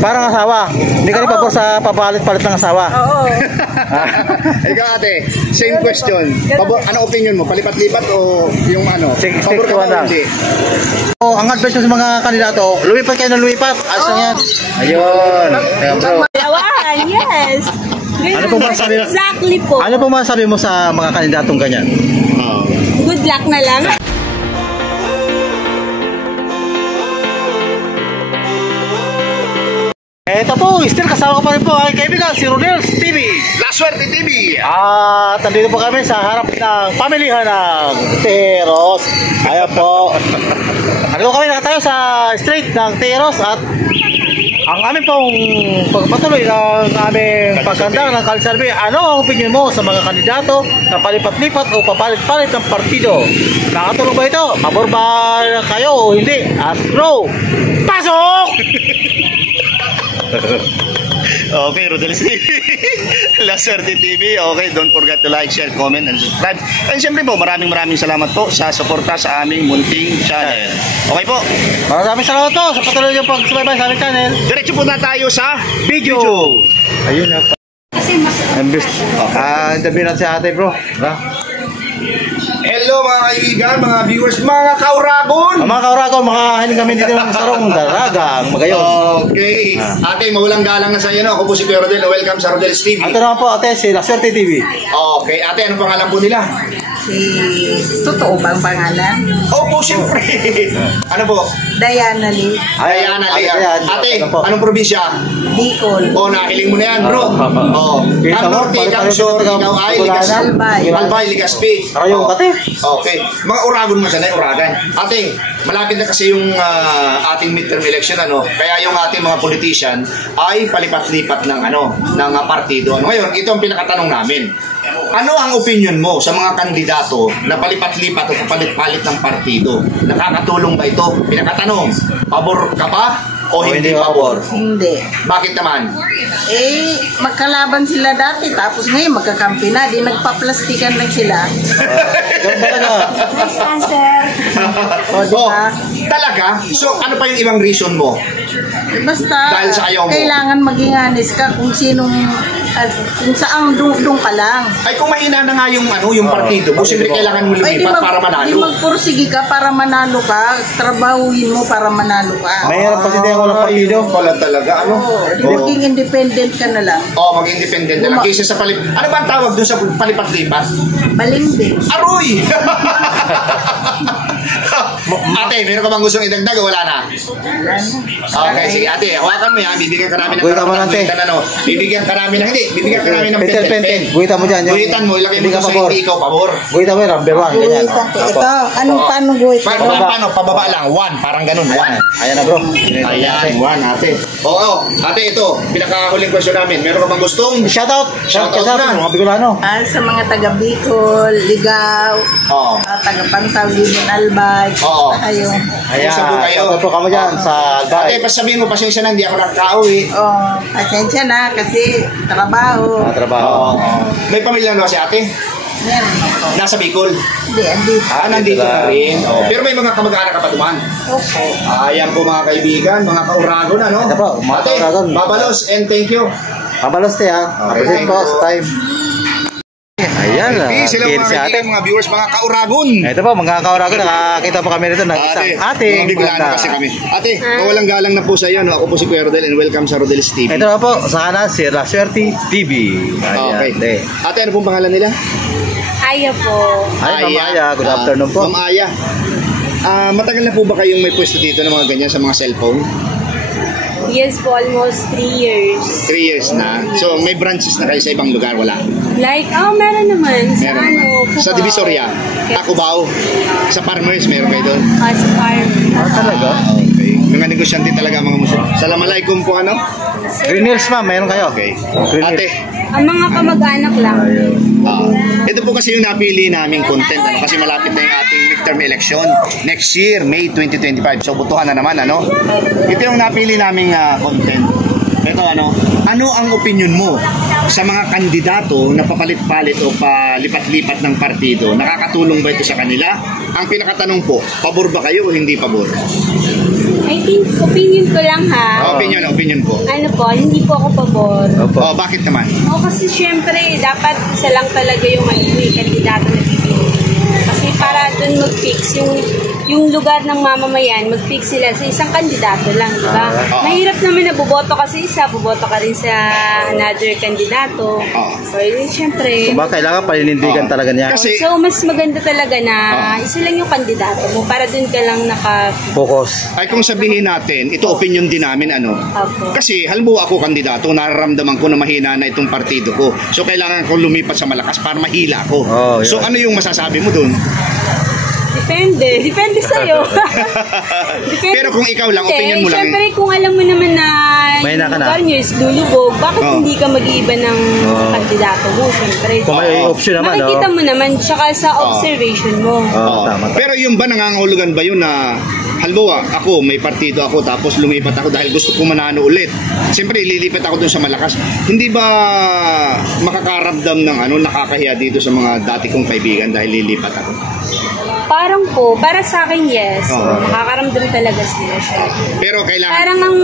Parang asawa. Hindi ka rin pabor sa papalit-palit ng asawa. Oo. Ikaw ate, same question. Ano opinion mo? Palipat-lipat o yung ano? Pabor ka ba o hindi? Ang advice ko sa mga kandidato, lumipat kayo ng lumipat. Asa yan? Ayun. Malawan, yes. Ano po masasabi mo? Exactly po. Ano po masasabi mo sa mga kandidatong ganyan? Good luck na lang. Ito po, still kasama ko pa rin po ang kaibigan, si Rodels TV. La Suerte TV. At nandito po kami sa harap ng pamilihan ng Teros. Ayan po. Nandito kami nakatayo sa street ng Teros at ang aming pong pagpatuloy ng aming pagkandang ng Kalisarbe. Ano ang opinion mo sa mga kandidato na palipat-lipat o papalit-palit ng partido? Nakatulong ba ito? Pabor ba kayo o hindi? At bro, pasok! Okay, Rodels TV. La Suerte TV. Okay, don't forget to like, share, comment, and subscribe. And siyempre po, maraming salamat po sa suporta sa aming munting channel. Okay po. Maraming salamat po sa patuloy yung pagsubaybay sa aming channel. Diretso po na tayo sa Video. Ayun na po. Kasi mas... Interview natin si ate bro. Hello mga kaibigan, mga viewers, mga kauragon. Mga kauragon, makahanin kami dito ng sarong daragang magayon. Okay. Ate, mawalang galang na sa iyo. No? Ako po si Kuya Rodel. Welcome sa Rodel's TV. Ito naman po ate, si La Suerte TV. Okay. Ate, anong pangalan po nila? Totoo bang pangalan? Opo, siyempre. Ano po? Diana Lee. Diana Lee. Ate, anong probinsya? Bicol. Nahiling mo na yan, bro. Norte, Camsor, ikaw ay Albay. Albay, Legazpi. Karayong kate. Okay. Mga uragon mo siya na, uragan. Ate, malapit na kasi yung ating midterm election, ano? Kaya yung ating mga politician ay palipat-lipat ng ng partido. Ngayon, ito ang pinakatanong namin. Ano ang opinion mo sa mga kandidato na palipat-lipat o papalit-palit ng partido? Nakakatulong ba ito? Pinakatanong, pabor ka ba o hindi pabor? Hindi. Bakit naman? Magkalaban sila dati tapos ngayon magkakampi na. Di nagpaplastikan lang sila. Ganda na. Nice answer. Diba? Talaga? So, ano pa yung ibang reason mo? Basta Dahil sa ayaw mo. Kailangan maging honest ka kung sinong kung saan doon ka lang. Ay kung mahina na nga yung yung partido mo, siyempre kailangan mo lumipat para manalo. Di magpursige ka para manalo ka, trabahuin mo para manalo ka. Mahirap kasi din ako ng partido. Pala talaga, Maging independent ka na lang. Maging independent na lang. Kaysa sa ano ba ang tawag doon sa palipat-lipat? Balimbing. Aroy! Ate, meron ka bang gustong idagdag o wala na? Okay, sige ate, hawakan mo yan. Bibigyan ka namin ng Bibigyan ka namin ng bibigyan ka namin ng pen. Guhitan mo dyan. Guhitan mo, ilagay mo sa hindi ikaw pabor. Guhitan mo, number 1. Ganyan. Ito, paano guhitan? Paano? Pababa lang. 1, parang ganun. 1. Ayan na bro. Ayan, 1 ate. Ate, ito, pinakahuling question namin. Meron ka bang gustong? Shoutout na. Mga Bicolano. Sa mga taga Bicol, Ligaw, taga Pantaw, Limon, Albay. Ayun. Ayan. Kayo. Ito kamo dyan sa Albay. Ate, pasabihin mo, pasensya na, hindi ako nakakauwi. Pasensya na kasi trabaho. Trabaho. May pamilya na ba si ate? Meron ako. Nasa Bicol? Hindi, andito. Nandito na rin. Pero may mga kamag-anak ka pa duman. Okay. Ayan po mga kaibigan, mga kauragon, Ito po, mga ate, kauragon. babalos and thank you. Babalos te ha. Appreciate po sa time. Ayan na. Sila mga kaibigan, mga viewers, mga kauragon. Ito po, mga kauragon. Nakakita po kami rito ng isang ating Bicolano kasi kami. Ate, mawalang galang na po sa iyo. Ako po si Kuya Rodel and welcome sa Rodel's TV. Ito na po, sa kanan si La Suerte TV. Okay. Ate, ano pong pangalan nila? Aya po. Ay, Ma'am Aya. Good afternoon po. Ma'am Aya. Matagal na po ba kayong may pwesto dito ng mga ganyan sa mga cellphone? Yes po, almost 3 years. 3 years na. So, may branches na kayo sa ibang lugar? Wala? Like, meron naman. Sa Divisoria? Cubao? Sa Farmers, meron kayo doon? Sa farm. Talaga? Okay. Mga negosyante talaga mga Muslim. Assalamualaikum po Green Hills ma'am, meron kayo? Okay. Green Ate. Ang mga kamag-anak lang. Ito po kasi yung napili naming content kasi malapit na yung ating midterm election next year, May 2025. So butuhan na naman Ito yung napili naming content. Ito ano ang opinion mo sa mga kandidato na papalit-palit o palipat-lipat ng partido, nakakatulong ba ito sa kanila? Ang pinakatanong po, pabor ba kayo o hindi pabor? I think, opinion ko lang ha. Opinion po. Ano po, hindi po ako pabor. Oh, bakit naman? Kasi syempre, dapat isa lang talaga yung kandidato na pipili. Kasi para dun mag-fix yung lugar ng mamamayan, mag-fix sila sa isang kandidato lang, di ba? Mahirap naman na boboto kasi isa, boboto ka rin sa another kandidato. So, yun, syempre. So, kailangan paninindigan talaga niya. Kasi, so, mas maganda talaga na isa lang yung kandidato mo para dun ka lang focus. ay kung sabihin natin, ito opinion din namin, ano? Opo. Kasi, halimbawa ako kandidato, nararamdaman ko na mahina na itong partido ko. So, kailangan ko lumipat sa malakas para mahila ko. So, ano yung masasabi mo dun? Depende sa'yo. Pero kung ikaw lang, opinion mo lang. Siyempre, kung alam mo naman na yung lugar nyo is lulubog, bakit hindi ka mag-iiba ng kandidato mo? Siyempre. Kung may option naman, makikita mo naman, tsaka sa observation mo. Tama. Pero yung ba nangangahulugan ba yun na halimbawa, ako, may partido ako, tapos lumipat ako dahil gusto ko manalo ulit. Siyempre, lilipat ako dun sa malakas. Hindi ba makakaramdam ng nakakahiya dito sa mga dati kong kaibigan dahil lilipat ako? Parang po, para sa akin, yes. Nakakaramdam talaga sila siya. Pero kailangan... Parang ang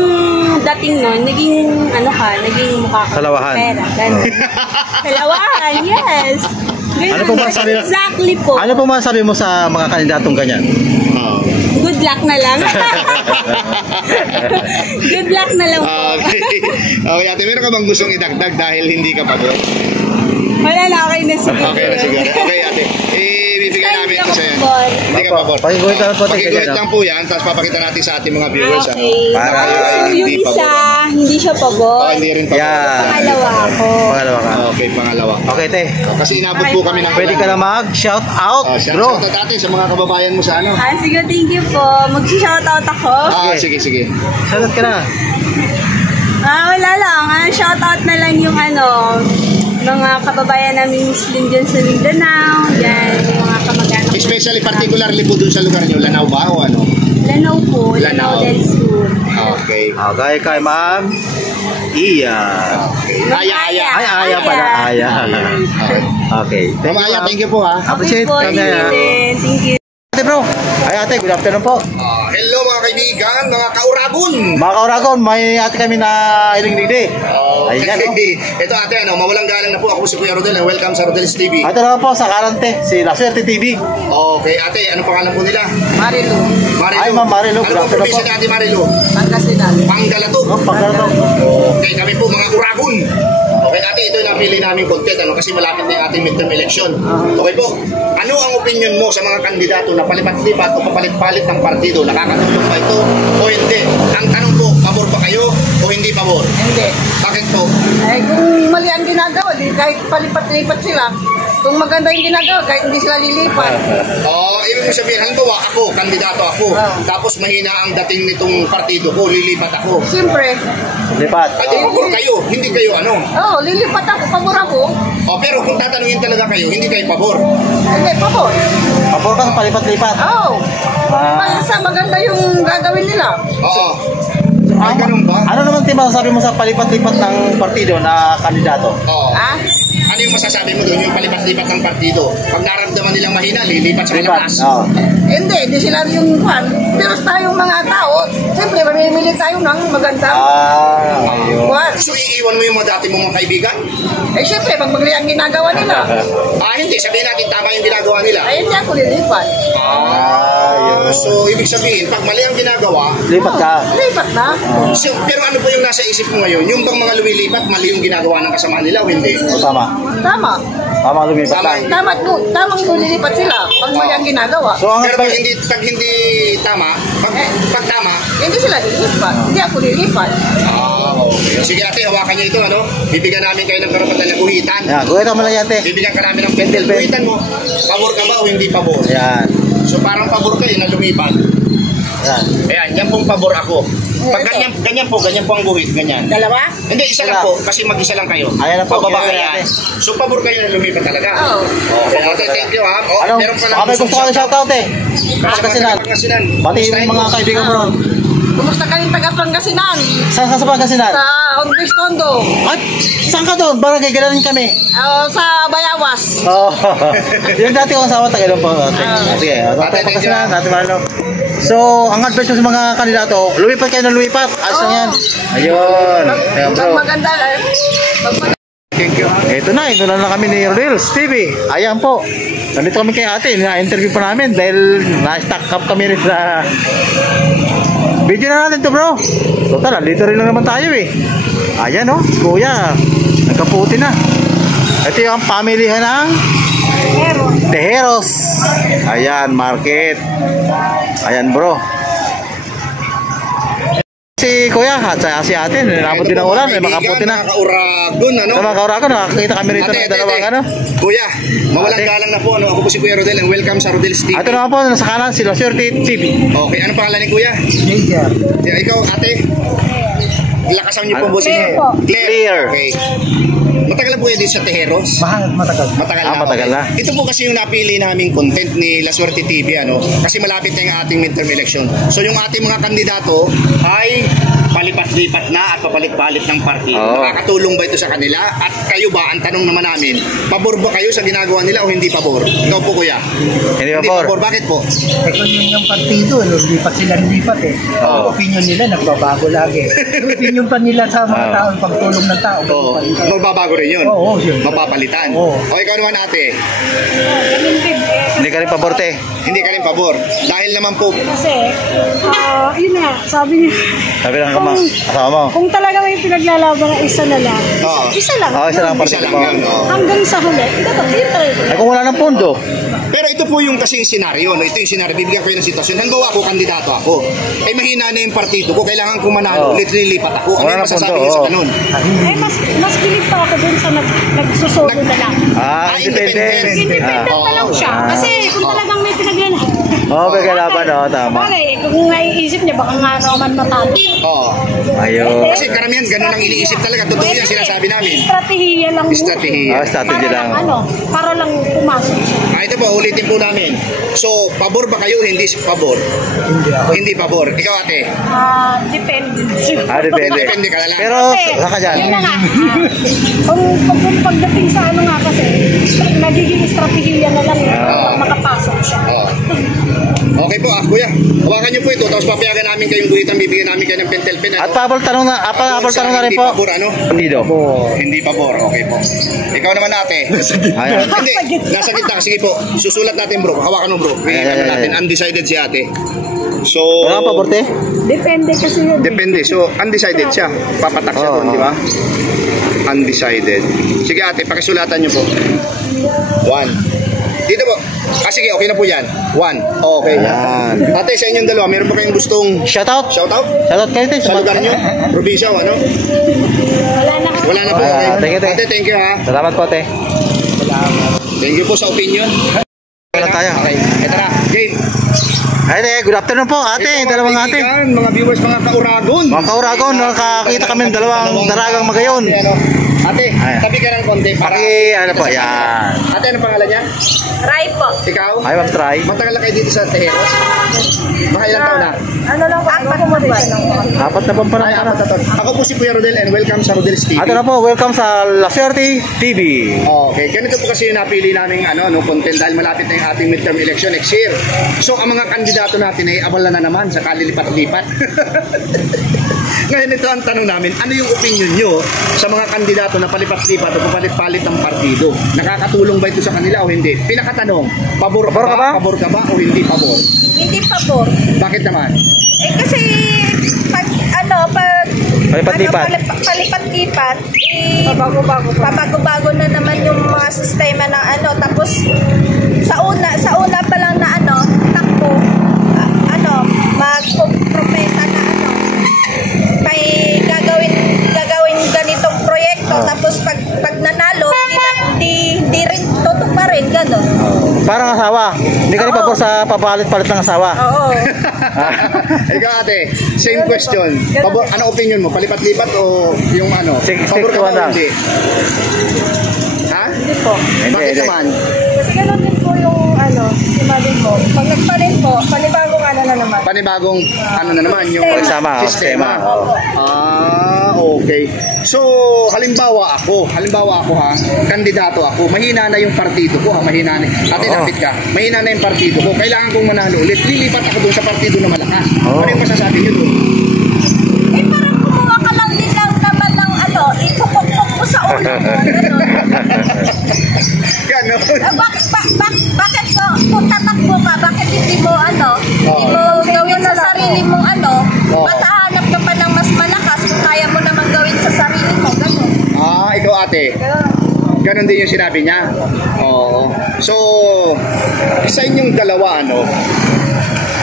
dating nun, naging mukha ka. Salawahan. Pera, ganun. Salawahan, yes. Ganun. Ano po masasabi mo? Exactly po. Ano po masasabi mo sa mga kandidatong ganyan? Good luck na lang. Good luck na lang po. Okay, ate, meron ka bang gustong idagdag dahil hindi ka pabor? Wala na, okay na siguro. Okay na siguro. Okay, ate. Bibigyan namin ito sa'yo. Hindi ka pabor. Pakiguhit lang po. Pakiguhit lang po yan, tapos papakita natin sa ating mga viewers. Okay. Para So, yung isa, hindi siya pabor. hindi rin pabor. Pangalawa ako. Pangalawa ka. Okay, pangalawa. Okay, te. Kasi inabot po kami ng... Pwede ka na mag-shout out, bro. Shout out natin sa mga kababayan mo sa Sige, thank you po. Mag-shoutout ako. Sige. Shout out ka na. Wala lang. Shoutout na lang yung mga kababayan namin Muslim dyan sa Mindanao. Yan, yung mga kamag-anak. Especially, particularly po dun sa lugar nyo, Lanao ba o ano? Lanao po. Lanao del Sur. Okay. Okay, kay ma'am Iya. Aya. Ay, Aya pala. Aya. Okay. Ma'am Aya, thank you po ha. Appreciate po, kami. thank you. Ate bro. Ay ate, good afternoon po. Hello mga kaibigan, mga kauragon. Mga kauragon, may ate kami na iling-lingdi. Ayan, no? Ito ate, mawalang galang na po. Ako si Kuya Rodel. Welcome sa Rodel's TV. Ito naman po sa Karante, si La Suerte TV. Okay, ate, ano pangalan po nila? Marilu. Ay, Ma'am Marilu, good Ano po afternoon probinsya po. ni Ate Marilu? Pangasinan. Panggalatog. Pagkarato. Okay, kami po mga uragon. Okay, ate, ito yung napili namin content kasi malapit na yung ating midterm election. Okay po, ano ang opinion mo sa mga kandidato na palipat-lipat o papalit-palit ng partido? Nakakatulong ba ito o hindi? Ang tanong po, pabor ba kayo o hindi pabor? Hindi. Bakit po? Kung mali ang ginagawa, di kahit palipat-lipat sila. Kung maganda yung ginagawa, kahit hindi sila lilipat. Ibig sabihin, halimbawa ako, kandidato ako, tapos mahina ang dating nitong partido ko, lilipat ako. Siyempre. Lipat. Ay, pabor kayo, hindi kayo ano? Lilipat ako, pabor ako. Pero kung tatanungin talaga kayo, hindi kayo pabor. Hindi, pabor. Pabor ka sa palipat-lipat. Sa maganda yung gagawin nila. Oo. Ay, ganun ba? Ano naman masasabi mo sa palipat-lipat ng partido na kandidato? Oo. Ano yung masasabi mo doon, yung palipat-lipat ng partido? Pag naramdaman nilang mahina, lilipat sa malakas. Hindi sila yung kwan. Pero tayong mga tao, siyempre mamimili tayo ng maganda. Ayun. So, iiwan mo yung mga dati mong mga kaibigan? Siyempre, pag magli ang ginagawa nila. Hindi. Sabihin natin, tama yung ginagawa nila. Hindi ako lilipat. So, ibig sabihin, pag mali ang ginagawa, Lipat ka. Lipat na. so, pero ano po yung nasa isip mo ngayon? Yung bang mga lumilipat, mali yung ginagawa ng kasama nila o hindi? O tama. Tama. Tama lumipat lang. Tamang lilipat sila pag mali ang ginagawa. So ang Pero pag hindi tama, pag tama, Hindi sila lilipat. Hindi ako lilipat. okay. Sige ate, hawakan niyo ito, bibigyan namin kayo ng karapatan na guhitan. Yan, guhit mo lang yan, te. Bibigyan ka namin ng pentel. Guhitan mo, pabor ka ba o hindi pabor? Yan. So parang pabor kayo na lumipat. Yan. Ayan, yan pong pabor ako. Pag ganyan po ang guhit, ganyan. Dalawa? Hindi, isa lang po, kasi mag-isa lang kayo. Ayan na po, Pababa kaya yan. So, pabor kayo na lumipat talaga. Oo. Okay, ate, thank you ha. Oh, Ano? meron pa lang Baka may gusto ka ng shoutout eh. Pangasinan. Pangasinan. Pati yung mga kaibigan mo ron. Kumusta kayong taga-Pangasinan? Saan ka sa Pangasinan? Sa Honduras Tondo. At saan ka doon? Barangay Galanin kami. Sa Bayawas. Oh. Yung dati kong asawa, taga doon po. Sige, Ate, thank you, Pangasinan, Ate Marlo. So, ang advice ko sa mga kandidato, lumipat kayo ng lumipat. Ayos lang yan. Ayun. Ayan, bro. Maganda. Thank you ha. Ito na lang kami ni Rodels TV. Ayan po. Nandito kami kay ate, na-interview pa namin dahil na-stack up kami rin sa video na natin to, bro. Total, dito rin lang naman tayo eh. Ayan oh, kuya, nagkaputi na. Ito yung pamilihan ng Tejeros. Ayan, market. Ayan, bro. Si kuya at si ate, nilapot din ang ulan, may makaputi na. Nakauragon, ano? Sa mga kaurako, nakakita kami rito ng dalawang ano. Kuya, mawalang Ate. galang na po, ano? Ako po si Kuya Rodel and welcome sa Rodel's TV. Ito naman po, nasa kanan, si Loserte TV. Okay, anong pangalan ni Kuya? Yeah, ikaw, ate? Lakasan niyo po ang boses niyo. Claire. Okay. Matagal na po yan din sa Tejeros? Matagal. Matagal na. Matagal na. Ito po kasi yung napili naming content ni La Suerte TV, ano? Kasi malapit na yung ating midterm election. So yung ating mga kandidato ay palipat-lipat na at papalit-palit ng partido. Oo. Makakatulong ba ito sa kanila? At kayo ba, ang tanong naman namin, pabor ba kayo sa ginagawa nila o hindi pabor? Ikaw po, kuya. Hindi pabor. Bakit po? Eh kung yun yung partido, lipat sila lipat eh. Oo. Ang opinion nila nagbabago lagi. Yung opinion pa nila sa mga Oo. tao, pagtulong ng tao. Oo. Magbabago rin yun. Oo, yun. Mapapalitan. Oo. O ikaw naman, ate. Hindi ka rin pabor, te. Hindi ka rin pabor. Dahil naman po, Kasi, yun nga, sabi niya, Sabi lang kama, asawa mo. kung talaga may pinaglalaban ng isa na lang, Oo. isa lang. Isa lang ang isa partido lang mo. yun. Oo. Hanggang sa huli, dapat yun talaga. Ay kung wala ng pondo. Pero ito po yung kasing senaryo, no? Ito yung senaryo, bibigyan ko yun ng sitwasyon. Halimbawa ako, kandidato ako. Eh mahina na yung partido ko, kailangan ko manalo, Oo. ulit lilipat ako. Ano Wala yung na masasabi punto, niyo sa oo. ganun? Mas bilib pa ako dun sa nagsusolo na lang. Independent. Independent na lang siya. Kasi kung talagang may pinaglalaban. Oo, may kalaban, oo, tama. Bagay, kung naiisip niya, baka nga naman matalo. Oo. Ayun. Kasi karamihan, ganun ang iniisip talaga. Totoo yan, sinasabi namin. Strategiya lang. Strategiya. Strategy lang. Para lang pumasok siya. Ito po, ulitin po namin. So, pabor ba kayo? Hindi pabor. Hindi ako. Hindi pabor. Ikaw, ate. Depende. Depende. Depende ka na lang. Pero, saan ka dyan? Yun na nga. Kung pagdating sa ano nga kasi, nagiging strategiya na lang makapasok siya. Oo. Okay po, kuya. Hawakan niyo po ito. Tapos papayagan namin kayong guhitan. Bibigyan namin kayo ng pentel pen. At pabol tanong na, tanong na rin Hindi po. pabor, ano? Partido. Hindi pabor. Okay po. Ikaw naman, ate. Ayan. Hindi, nasa gitna. Sige po, susulat natin bro. Hawakan mo bro. Ayan, Ano ayan, natin, ayan. undecided si ate. So, Wala kang pabor, te? Depende kasi yun. depende. So, undecided siya. Papatak siya Oo, doon, oo. di ba? Undecided. Sige ate, pakisulatan niyo po. 1. Dito po. Sige, okay na po yan. 1. Okay. Ayan. Ate, sa inyong dalawa, meron pa kayong gustong Shoutout. shoutout? Shoutout kayo, te. Sa lugar niyo? Probinsya o ano? Wala na. Wala na po. Ah, Okay. thank you, te. Ate, thank you ha. Salamat po, te. Thank you po sa opinion. Wala tayo. Okay. Ito na. Game. Ay, te. Good afternoon po, ate. Ito, mga Dalawang ate. kaibigan, mga viewers, mga kauragon. Mga kauragon, nakakita kami ng dalawang daragang magayon. Ate, Ayan. tabi ka ng konti para... Ano po, yan. Ate, ano pangalan niya? Try po. Ikaw? Ay, ma'am, try. Matagal na kayo dito sa Tejeros? Mga ilang taon na? Ano lang po, Apat na pang Ay, apat na taon. Ako po si Kuya Rodel and welcome sa Rodel's TV. Ito na po, welcome sa La Suerte TV. Okay, ganito po kasi yung napili naming content dahil malapit na yung ating midterm election next year. So, ang mga kandidato natin ay abala na naman sa kalilipat-lipat. Ngayon ito ang tanong namin, ano yung opinion nyo sa mga kandidato na palipat-lipat o papalit-palit ng partido? Nakakatulong ba ito sa kanila o hindi? Pinakatanong, pabor Pabor ka ba? Pabor ka ba o hindi pabor? Hindi pabor. Bakit naman? Eh kasi pag Palipat-lipat. palipat-lipat, pabago-bago na naman yung mga sistema ng tapos sa una pa lang na takbo, magpropesa na may gagawin ganitong proyekto, tapos pag nanalo, hindi rin tutok pa rin, gano'n. Parang asawa. Hindi ka rin pabor sa papalit-palit ng asawa. Oo. Ikaw ate, same question. Ano opinion mo? Palipat-lipat o yung ano? Stick Pabor to ka ba one o lang. hindi? Ha? Hindi po. Bakit Hindi. naman? Kasi gano'n din po yung si Mali po. Pag nagpalit po, panibagong ano na naman. Panibagong ano na naman yung Sistema. sistema. Oo. Okay. So, halimbawa ako ha, kandidato ako, mahina na yung partido ko ha, mahina na. Ate, lapit ka. Mahina na yung partido ko. Kailangan kong manalo ulit. Lilipat ako doon sa partido na malakas. Ano yung masasabi niyo doon? Eh, parang kumuha ka lang din lang naman ng ipupukpok mo sa ulo mo. Ganon. Bakit kung tatakbo ka, bakit hindi mo gawin sa sarili mong ba't hahanap ka pa ng mas malakas kung kaya mo naman gawin sa sarili mo, gano'n. Ikaw ate. Ganon din yung sinabi niya. Oo. So, sa inyong dalawa,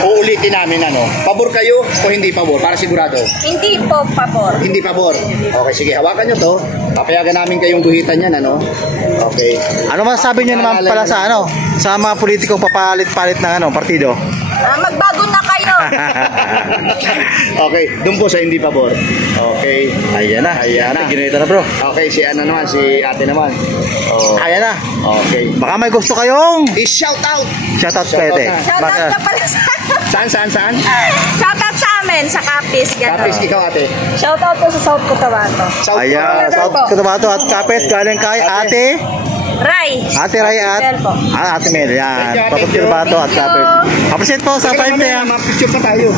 uulitin namin, pabor kayo o hindi pabor? Para sigurado. Hindi po pabor. Hindi pabor. Okay, sige, hawakan nyo to. Papayagan namin kayong guhitan yan, Okay. Ano masasabi niyo naman pala sa sa mga politikong papalit-palit ng partido? Magbago na kayo. Okay, doon po sa hindi pabor. Okay. Ayan na. Ginita na bro. Okay, si ate naman. Ayan na. Okay. Baka may gusto kayong I-shout out! shoutout kayo, te. Shoutout na pala sa... Saan? Shoutout sa amin, sa Kapis, gano'n. Kapis, ikaw ate. Shoutout po sa South Cotabato. Ayan, South Cotabato at Kapit, galing kay Ate Ray. Ate Ray at Mel po. Ate Mel. Yan, Thank you, South Cotabato at Kapit. Appreciate po sa time, te. Mapicture pa tayo.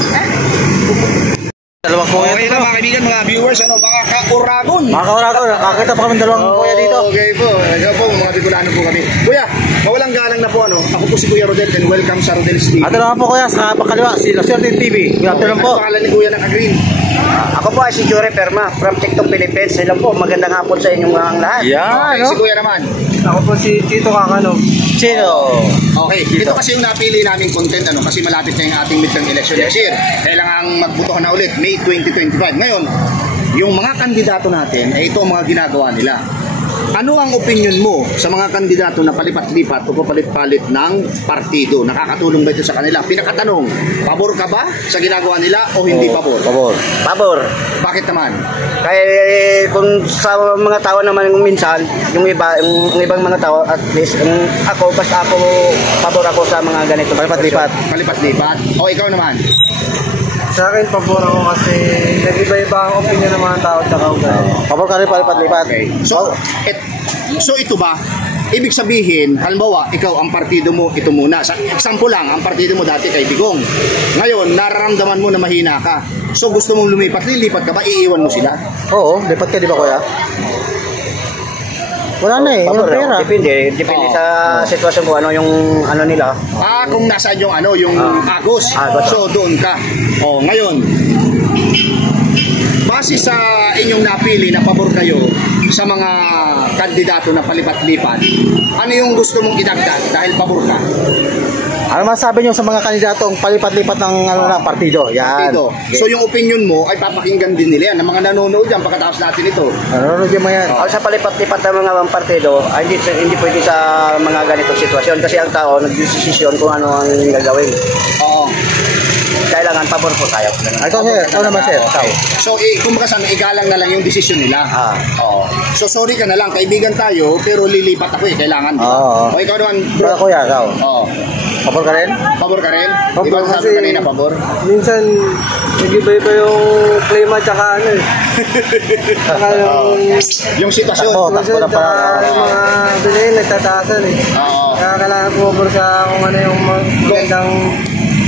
Dalawang kuya Okay dito. na mga kaibigan, mga viewers, mga ka-Uragon. Mga kaurago, nakakita pa kami dalawang kuya dito. Okay po. Ito po, mga Bicolano po kami. Kuya, mawalang galang na po, Ako po si Kuya Rodel and welcome sa Rodel's TV. At naman po kuya, sa pakaliwa, si Laswerte TV. Good afternoon po. Ano pangalan ni Kuya naka-green? Ako po ay si Jure Perma from TikTok Philippines. Hello po, magandang hapon sa inyong mga lahat. Yan, Okay, si Kuya naman. Ako po si Tito Kakano. Chino. Okay, ito kasi yung napili naming content, kasi malapit na yung ating midterm election next year. Kailangan magbuto na ulit, May 2025. Ngayon, yung mga kandidato natin, ito ang mga ginagawa nila. Ano ang opinion mo sa mga kandidato na palipat-lipat o papalit-palit ng partido? Nakakatulong ba ito sa kanila? Pinakatanong, pabor ka ba sa ginagawa nila o hindi pabor? Pabor. Pabor. Bakit naman? Kaya kung sa mga tao naman minsan, yung ibang mga tao, at least basta ako, pabor ako sa mga ganito. Palipat-lipat. Palipat-lipat. O ikaw naman? Sa akin, pabor ako kasi nag-iba-iba ang opinion ng mga tao tsaka ugali. Pabor ka rin palipat-lipat. Okay. So ito ba, ibig sabihin, halimbawa, ikaw ang partido mo, ito muna. Sa example lang, ang partido mo dati kay Digong. Ngayon, nararamdaman mo na mahina ka. So gusto mong lumipat, lilipat ka ba? Iiwan mo sila? Oo, lipat ka di ba kuya? Wala na Pabor, yung pera. Depende Oo. sa sitwasyon ko, yung nila. Kung nasaan yung yung agos. Agos. So doon ka. Ngayon, base sa inyong napili na pabor kayo sa mga kandidato na palipat-lipat, ano yung gusto mong idagdag dahil pabor ka? Ano masasabi niyo sa mga kandidatong palipat-lipat ng partido? Yan. Partido. So yung opinion mo ay papakinggan din nila yan, ng mga nanonood yan pagkatapos natin ito. Ano yung mga yan? Sa palipat-lipat ng mga partido, hindi pwede sa mga ganitong sitwasyon kasi ang tao nagdesisyon kung ano ang gagawin. Oo. Kailangan pabor po tayo. Ito sir, ito naman sir. Ikaw. So, kumbaga sana, igalang na lang yung desisyon nila. Oo. So, sorry ka na lang, kaibigan tayo, pero lilipat ako kailangan. Oo. O, ikaw naman, bro. Bro, kuya, ikaw. Oo. Pabor ka rin? Pabor ka rin? Pabor Di ba sabi kasi- kanina, pabor? Minsan, nag-iba-iba yung klima tsaka Tsaka Yung sitwasyon. Takbo na pa. mga bilhin, nagtataasan Oo. Kaya kailangan pumabor sa kung ano yung magandang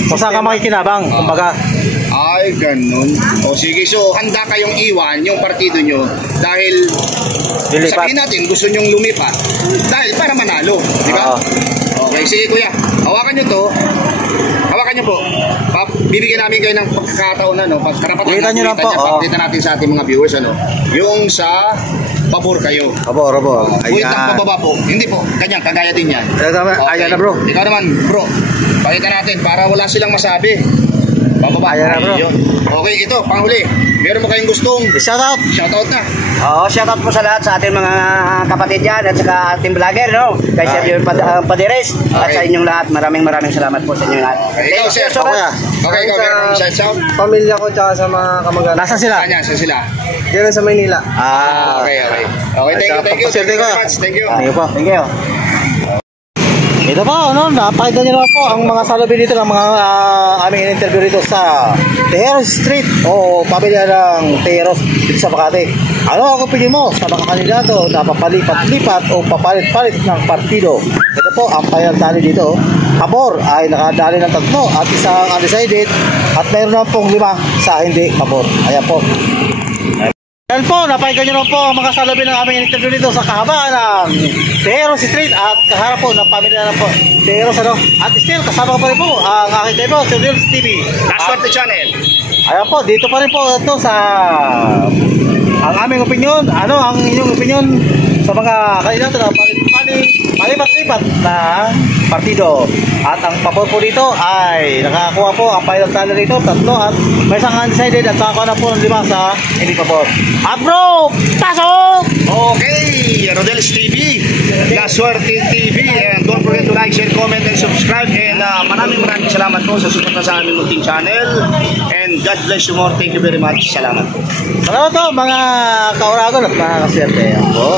Kung saan ka makikinabang, kumbaga. Ay, ganun. O, sige. So, handa kayong iwan yung partido nyo dahil Lilipat. sabihin natin, gusto nyong lumipat dahil para manalo. Di ba? Oo. Okay, sige kuya. Hawakan nyo to. Hawakan nyo po. Bibigyan namin kayo ng pagkakataon karapatan. Kita nyo lang po. Pakita natin sa ating mga viewers yung sa pabor kayo. Pabor. Wait lang, Ayan. pababa po. Hindi po, kanyang kagaya din yan. Ayan na bro. Ikaw naman, bro. Pakita natin para wala silang masabi. Bababa. Ayan na, bro. Yun. Okay, ito, panghuli. Meron mo kayong gustong Shout out. shoutout na? Oo, shoutout po sa lahat sa ating mga kapatid dyan at saka ating vlogger, no? Kay Sir Jun Padires at sa inyong lahat. Maraming salamat po sa inyong lahat. Okay, ikaw, sir. so much. Okay, ikaw, meron kang shout-out? Pamilya ko tsaka sa mga kamag-anak. Nasaan sila? Kanya, saan sila? Diyan sa Maynila. Okay. Okay, thank you. Thank you very much. Thank you. Thank you po. Thank you. Ito po, napakinggan nyo naman po ang mga salabi dito ng mga aming interview dito sa Tejeros Street o pamilya ng Tejeros dito sa Makati. Ano ang opinion mo sa mga kandidato na papalipat-lipat o papalit-palit ng partido? Ito po, ang pangyayari dito. Pabor ay nakadali ng 3 at isang undecided at mayroon na pong 5 sa hindi pabor. Ayan po. Yan po, napakinggan nyo na po ang mga salabi ng aming interview dito sa kahabaan ng Tejeros Street at kaharap po ng pamilya na po Tejeros, at still kasama ko pa rin po ang aking demo, Sir Reels TV. Laswerte Channel. Ayan po, dito pa rin po ito sa ang aming opinion. Ano ang inyong opinion sa mga kandidato na palipat-lipat na partido? At ang pabor po dito ay nakakuha po ang final tally rito 3 at may isang undecided at nakakuha na po ng 5 sa hindi pabor. At bro, pasok! Okay, Rodel's TV, Laswerte TV, and don't forget to like, share, comment, and subscribe. And maraming salamat po sa suporta sa aming munting channel. And God bless you more. Thank you very much. Salamat po. Salamat po mga kauragon at mga kaswerte. Ayan po.